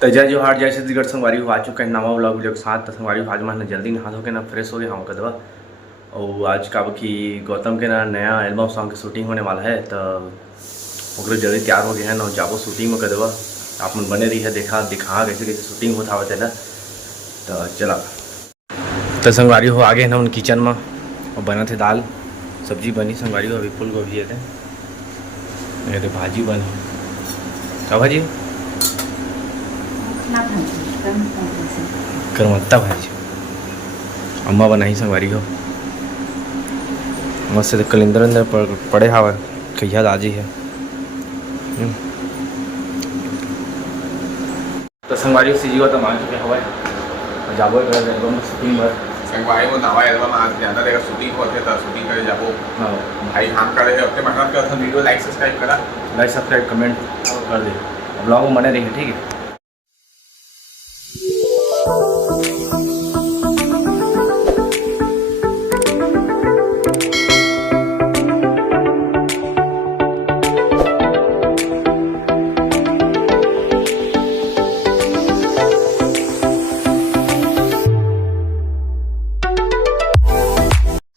तो जय जोहार जय छत्तीसगढ़ संगवारी हो आ चुका है नवा व्लॉग वीडियो के साथ। तो संगवारी आज मैं जल्दी नहा धो के ना फ्रेश हो गया हूँ कदवा। और आज का कि गौतम के ना नया एल्बम सॉन्ग की शूटिंग होने वाला है, तो ओकरे जल्दी तैयार हो गया है ना जाबो शूटिंग में कदवा। आप मन बने रही है दिखा कैसे कैसे शूटिंग होता होते ना। तो चला तो संगवारी हो आगे ना उन किचन में और बना थे दाल सब्जी बनी। संगवारी हो अभी फूल गोभी है भाजी बनी। क्या भाजी? करमत्ता भाजी अम्मा बनाई संगवारी हो मस्त से कलिंदर अंदर पड़े हवा कहिया दाजी है। तो संगवारी सीजी हो तो मान चुके हवा जाबो एल्बम शूटिंग पर संगवारी वो नवा एल्बम आज ज़्यादा देगा शूटिंग होते था शूटिंग करे जाबो। हाँ भाई हम करे है अपने मेहनत का था। वीडियो लाइक सब्सक्राइब कमेंट कर दे। ब्लॉग में बने रहिए, ठीक है।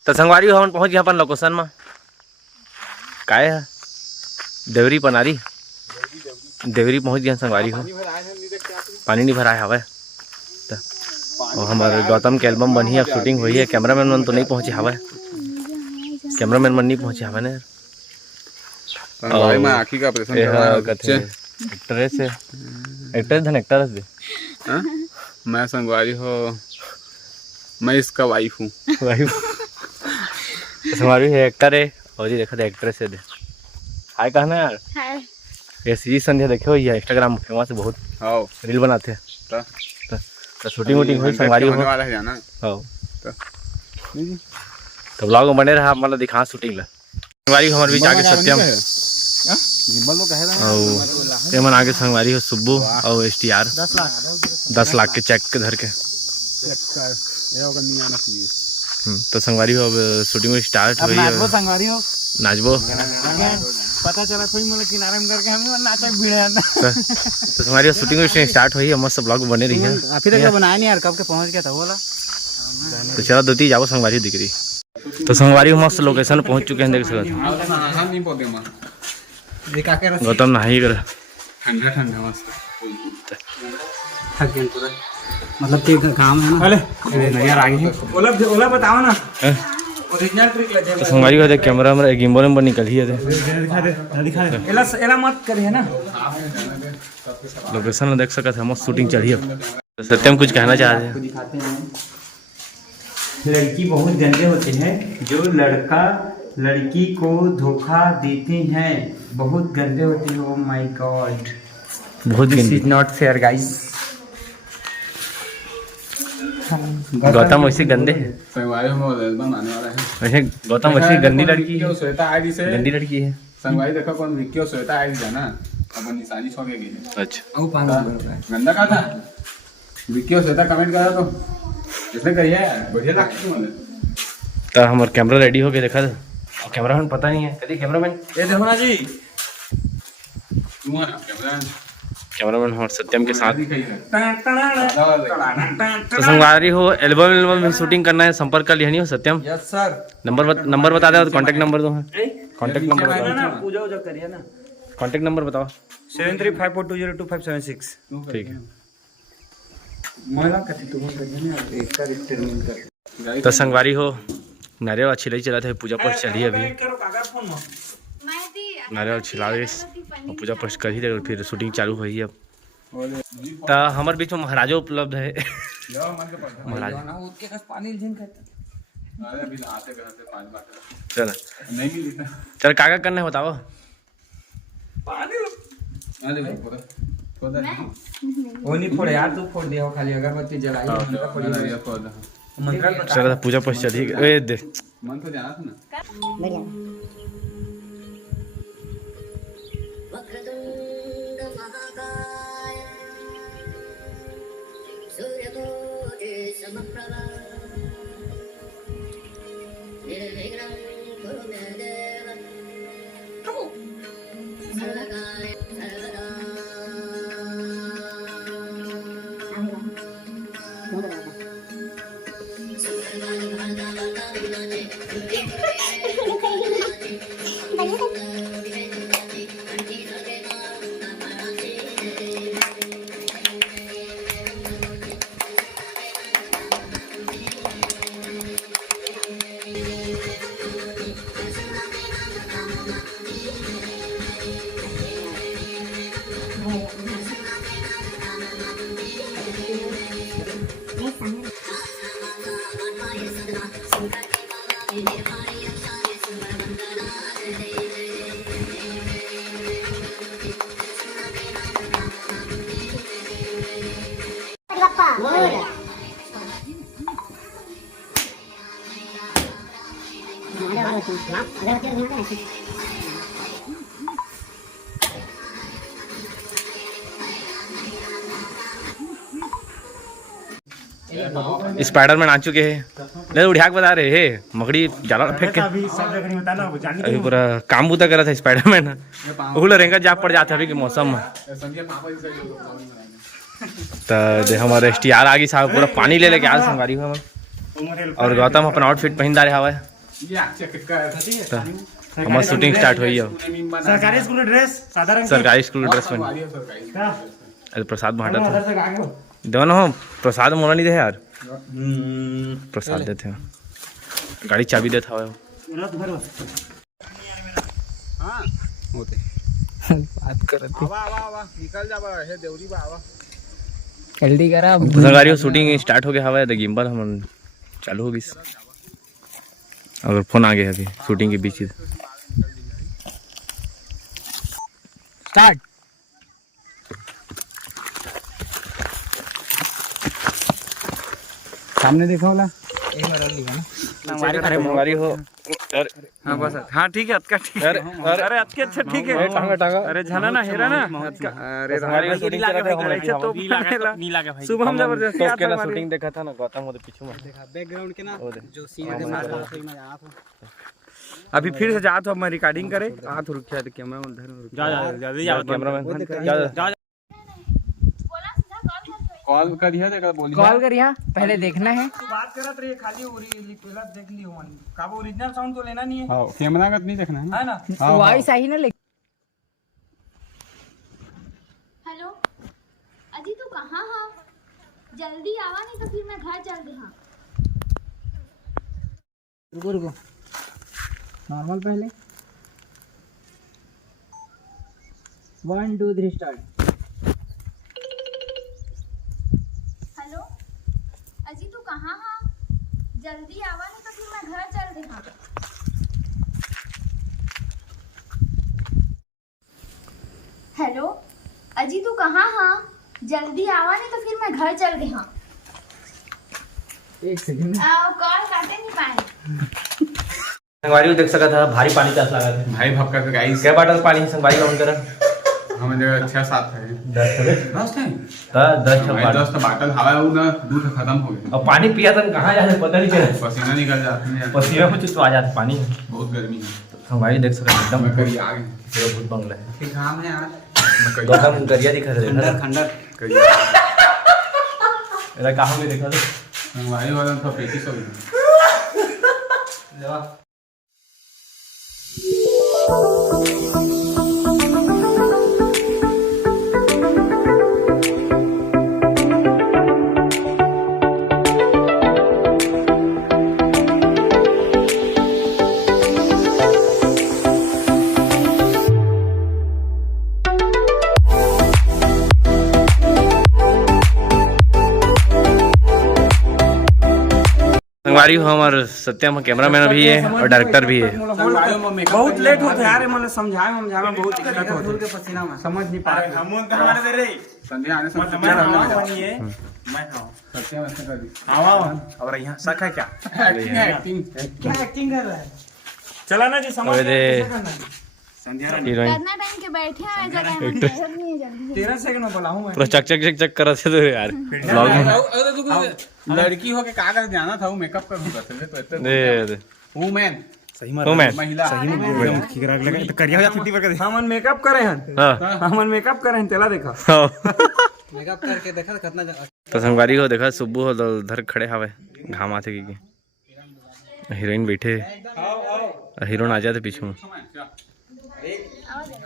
तो संगवारी हम पहुंच गया अपन लोकेशन में। काय है देवरी पनारी देवरी पहुंच गया संगवारी हो। पानी नहीं भरा है हवा। और हमारे गौतम के एल्बम बनी है, अब शूटिंग हुई है। कैमरामैन मन तो नहीं पहुंचे हवा। कैमरामैन मन नहीं पहुंचे हवा ने। संगवारी में आँखी का ऑपरेशन एक्टर दे। मैं संगवारी हो मैं इसका वाइफ हूँ। संगवारी है एक्टर है और जी देखा था एक्ट्रेस है। हाय कहना यार। हाय ये सीजी संध्या देखे हो ये इंस्टाग्राम फेमस है बहुत। हाँ रील बनाते हैं। तो शूटिंग वूटिंग हुई संगवारी हो वाला है जाना। हाँ तो ब्लॉग में बने रहा मतलब दिखा शूटिंग ला। संगवारी हमारे बीच आगे सत्यम और मन आगे संगवारी हो सुब्बू और STR 10 लाख के चेक के धर के। तो संगवारी हो अब शूटिंग स्टार्ट हुई है। संगवारी हो नाचबो पता चला कोई मतलब किनारे में करके हम नाचे भिड़े। तो संगवारी हो शूटिंग स्टार्ट हुई है। मस्त ब्लॉग बने रही है। अभी तक बनाया नहीं यार, कब के पहुंच गया था बोला। तो चलो दोती जाओ संगवारी दिख रही। तो संगवारी हो मस्त लोकेशन पहुंच चुके हैं देख सकते। गौतम नहाई कर ठंडा ठंडा मस्त थक गए पूरा मतलब कि काम है ना। अरे यार आगे ओला बताओ ना ओरिजिनल ट्रिक लगे। तो संगवारी हो कैमरा में गिम्बल में निकल ही है। दिखा दे एला मत करिए ना। लोकेशन में देख सकते हैं मस्त शूटिंग चली है। तो सत्यम कुछ कहना चाह रहे हैं। दिखाते हैं लड़की बहुत गंदे होते हैं जो लड़का लड़की को धोखा देते हैं, बहुत गंदे होते हैं। ओह माय गॉड बहुत this is not fair guys. Gautam वैसे गंदे है। संगवारी में एल्बम आने वाला है। वैसे गौतम वैसे गंदी लड़की है। श्वेता आईडी से गंदी लड़की है। संगवारी देखो कौन विक्की और श्वेता आईडी जाना अपन निशानी छोड़ गई है। अच्छा ओ पानी गंदा का था विक्की और श्वेता कमेंट करा तो इसने कही है बढ़िया लगती है मुझे। तो हमारा कैमरा रेडी हो गया देखा था। और कैमरामैन पता नहीं है कभी कैमरामैन ये देखो ना जी कैमरामैन हमारे सत्यम के साथ। तो तो संगवारी हो एल्बम में शूटिंग करना है संपर्क कर लिया नहीं हो सत्यम। यस सर नंबर बता दो। कॉन्टेक्ट नंबर दो। कॉन्टेक्ट नंबर बताओ ना पूजा उजा करिए ना। कॉन्टेक्ट नंबर बताओ। 7354202576। ठीक है। महिला कथी तुम करिए ना एक का एक्सपेरिमेंट कर। तो संगवारी हो नारियल छिलाई चला था पूजा पाठ चली अभी। नारियल छिला और पूजा पाठ कर ही दे फिर शूटिंग चालू हुई है। अब तो हमारे बीच में महाराजो उपलब्ध है। महाराज चल चल काका करना है बताओ। वो नहीं फोड़े यार, तू फोड़ दिया खाली अगरबत्ती जलाई मंत्र। चल पूजा पाठ चली ए दे मन तो जाना था ना बढ़िया। स्पाइडरमैन आ चुके हैं। ले उड़िया के बता रहे हे मकड़ी जाला फेंक के अभी पूरा काम बूता करा था स्पाइडरमैन। उहुला रेंगा जा पड़ जाता अभी के मौसम में। तो हमारे STR आगे साहब पूरा पानी ले लेके आज संगारी हुआ और गौतम अपन आउटफिट पहन दारे हवा तो हमारी शूटिंग स्टार्ट हुई है। सरकारी स्कूल ड्रेस सरकारी स्कूल ड्रेस पहन प्रसाद बांटा था दोनों प्रसाद मोला नहीं दे यार प्रसाद देते हैं गाड़ी चाबी देता है बात करते निकल जा हे देवरी बाबा जल्दी करा। गाड़ी शूटिंग स्टार्ट हो गया हवा है गिम्बल हम चालू हो गई अगर फोन आ गया अभी शूटिंग के बीच स्टार्ट। सामने देखा वाला एक बार और लिया ना अरे मंगारी हो हाँ बस हाँ ठीक है अतका ठीक है अरे अतके अच्छा ठीक है टांगा टांगा अरे झाना ना हेरा ना अरे हमारी शूटिंग कर रहे थे ऐसे तो नीला का भाई सुबह हम जबरदस्त तो के ना शूटिंग देखा था ना गौतम होते पीछे में बैकग्राउंड के ना जो सीन के साथ रसोई में जाना था। अभी फिर से जा तो हम रिकॉर्डिंग करे आ तो रुक जाए कैमरा उधर जा जल्दी जा कैमरामैन जा कॉल करिया देखा बोली कॉल करिया पहले देखना है। बात करत रही खाली पहला देख ली हो का वो ओरिजिनल साउंड तो लेना नहीं है हां कैमरा का नहीं देखना है है ना वॉइस आई ना लेकिन। हेलो अजी तू कहाँ हाँ जल्दी आवा नहीं तो फिर मैं घर चल दे। हाँ रुको नॉर्मल पहले 1 2 3 स्टार्ट। हेलो अजी तू कहाँ हाँ जल्दी आवा नहीं तो फिर मैं घर चल दे। हाँ हेलो अजी तू कहाँ हाँ जल्दी आवा नहीं तो फिर मैं घर चल गई। हाँ एक सेकंड कॉल काटे नहीं पाए। संगवारी देख सका था भारी पानी प्यास लगा था भाई भक्का के गाइस क्या बाटल पानी संगवारी का करा हमें जगह 6-7 है 10 है 10 है 10 भाई 10 बाटल हवा है ना दूध खत्म हो गया और पानी पिया था कहाँ जाते पता नहीं चला पसीना निकल जाता है पसीना कुछ तो आ जाता पानी बहुत गर्मी है संगवारी देख सका एकदम मैं करी आ गए पूरा भूत बंगला है काम है यार गौतम गरिया दिखा रहे खंडर करी मेरा कहाँ में देखा भाई वाला तो 35 हो गया संगवारी हमार सत्यम कैमरामैन भी है और डायरेक्टर भी है। बहुत लेट होता है यार मतलब समझाए में बहुत दिक्कत होती है पसीना में समझ नहीं पा रहे हम हमारे दे रे संध्या आने से मैं बनिए मैं खाऊं सत्या वैसे कर दी आवा और यहाँ शक है क्या एक्टिंग क्या एक्टिंग कर रहा है चला ना जी समझ अबे दे संध्या हीरोइन कितना टाइम के बैठे हैं जगह में नजर नहीं है जल्दी 13 सेकंड में बुलाऊं मैं पूरा चक चक चक चक कर रहे थे तो यार ब्लॉग में लड़की हो के कागज जाना था वो मेकअप कर दूंगा तो इतना दे वुमेन सही वुमेन महिला एकदम ठीक रख लगा तो करिया छुट्टी पर कर हमन मेकअप करे हैं हाँ हमन मेकअप करे हैं तेला देखा मेकअप करके देखा कितना तो संगवारी को देखा सुबह हो उधर खड़े हवे घाम आते की हीरोइन बैठे हीरोइन आ जाते पीछे में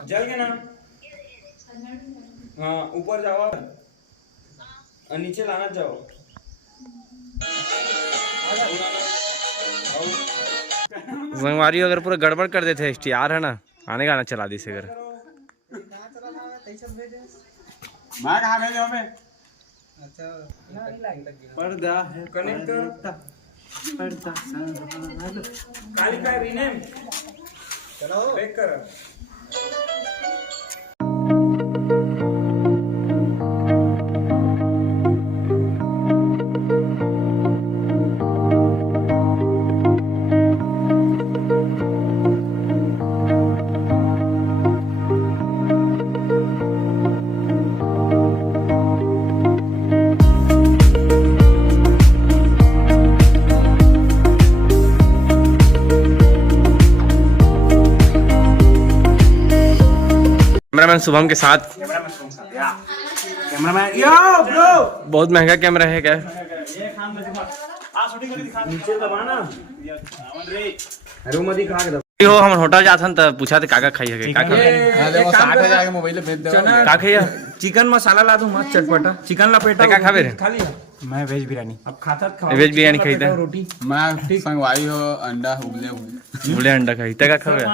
जल गए ना हाँ ऊपर जाओ और नीचे लाना जाओ संगवारी अगर पूरा गड़बड़ कर देते STR है ना आने गाना चला दी से अगर मां कहां गए हमें पर्दा है कनेक्ट कर पर्दा कालिका रीनेम चलो बैक कर कैमरामैन शुभम के साथ। कैमरामैन यो ब्रो, बहुत महंगा कैमरा है क्या? हो हम होटल जाथन त पूछा थे काका खाई है का खाई? अरे वो 60,000 के मोबाइल भेज दो। का खाई? चिकन मसाला ला दूं मस्त चटपटा, चिकन लपेटा। का खावे रे? खा लिया। मैं वेज बिरयानी अब खाता था। वेज बिरयानी खाई था। रोटी मैं ठीक संगवारी हो अंडा उबले बुले अंडा खाई त का खावे?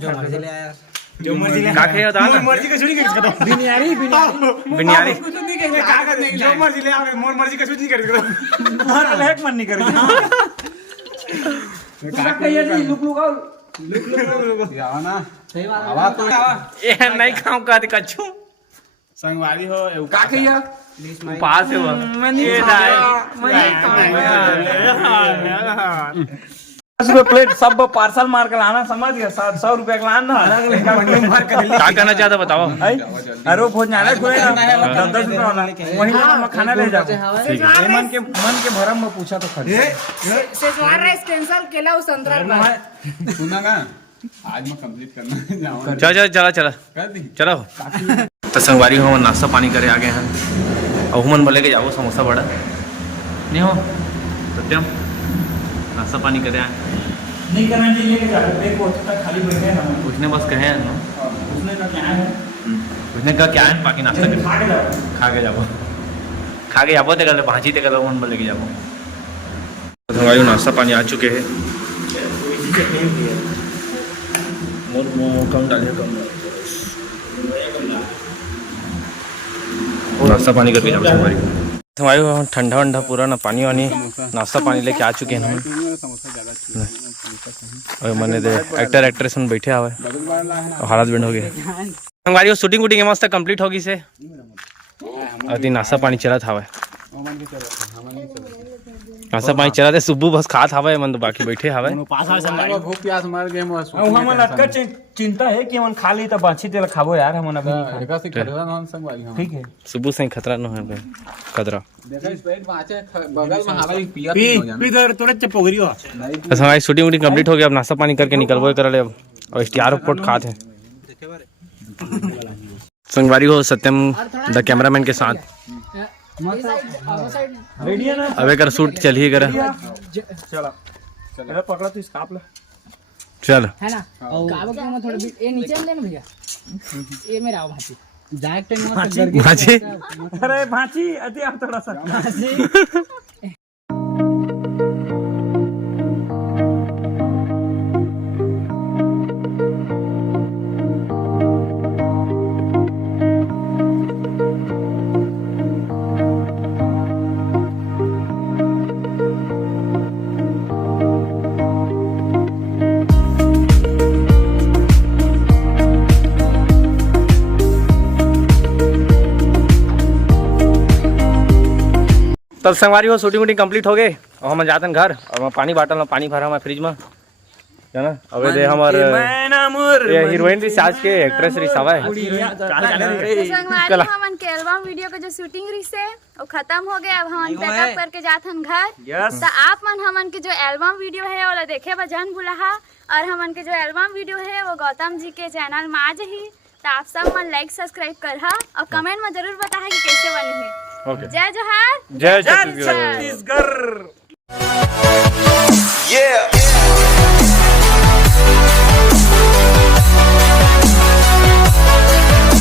जो मर्जी ले आया जो मर्जी ले। का खाई था? मर्जी का छुड़ी कर दो। बिरयानी बिरयानी कुछ नहीं कहेंगे, का करने के लिए जो मर्जी ले आ, मोर मर्जी का छुड़ी कर दो। हमारा लहक मन नहीं करेगा। का कहिए जी लुक लुक आओ। लुक जाओ ना। सही बात आवा तो ए नहीं खाऊं का ते कछु संगवारी हो एउ का कहिए पास है वो। ये ₹10 प्लेट सब पार्सल मार के लाना, समझ गया? 100 रुपए का लाना। का कहना चाहता बताओ? अरे भोजनालय खुलेगा 10 रुपए वाला, वहीं हम खाना ले जाओ। मन के भरम में पूछा तो खरीद। शेजवान राइस कैंसिल केला उस संतरा सुना ना, आज मैं कंप्लीट करना जाऊँ। चला कर दी चलो। तो संगवारी हो नाश्ता पानी करे आ गए हैं और हमन बोले के जाओ समोसा बड़ा नहीं हो सत्यम नाश्ता पानी करे आए। नहीं करना चाहिए कि एक वक्त तक खाली बैठे हैं हम। उसने बस कहे हैं ना, उसने कहा क्या है? उसने कहा क्या है बाकी नाश्ता कर खा के जाओ। खा के जाबो ते कल भाजी ते कल मन बोले के जाबो। संगवारी हो नाश्ता पानी आ चुके हैं। कम डालिए कम नाश्ता पानी करके जाओ संगवारी हो। ठंडा वंडा पूरा ना पानी वानी नाश्ता पानी लेके आ चुके हैं हम। और मैंने दे एक्टर एक्ट्रेस में बैठे हुए और हालत बैंड हो गए। संगवारी हो शूटिंग वूटिंग मस्त कंप्लीट होगी से अति नाश्ता पानी चला था। नाश्ता पानी चला थे सुबह बस खात हवे मन तो बाकी बैठे हवे। भूख प्यास मर गए हम। हमन अटका चिंता है कि हमन खा ली त बाछी तेल खाबो यार। हमन अभी एका से खतरा ना संगवारी हम। ठीक है सुबह से ही खतरा न है खतरा। देखा स्प्राइट बाचे बगल में हवा पिया पी दर तुरंत चपोगरी हो। बस हमारी शूटिंग वूटिंग कंप्लीट हो गया। अब नाश्ता पानी करके निकलबो कर ले अब और स्टार पोट खाते हैं। संगवारी हो सत्यम द कैमरामैन के साथ रेडी है ना? अब एक शूट चल ही कर चला चला पकड़ा तू स्काप ले चल है ना। काबा के मैं थोड़ा ये नीचे में लेना भैया, ये मेरा आओ भाजी जाएक टाइम मत करके भाजी। अरे भाची अति आप थोड़ा सा भाजी तब संगवारी हो शूटिंग वूटिंग कंप्लीट हो गए और हम जाते हैं घर और मैं पानी बाटल में पानी भरा हमारे फ्रिज में है ना। अब दे हमारे ये हीरोइन भी साज के एक्ट्रेस री सवा है। संगवारी हमन के एल्बम वीडियो का जो शूटिंग रही से वो खत्म हो गया। अब हमन पैकअप करके जाथन घर। तो आप मन हमन के जो एल्बम वीडियो है वो देखे बजन बुलाहा और हमन के जो एल्बम वीडियो है वो गौतम जी के चैनल में आ जाही। तो आप सब मन लाइक सब्सक्राइब करहा और कमेंट में जरूर बताहा कि कैसे बने है। ओके जय जोहार जय छत्तीसगढ़। छत्तीसगढ़।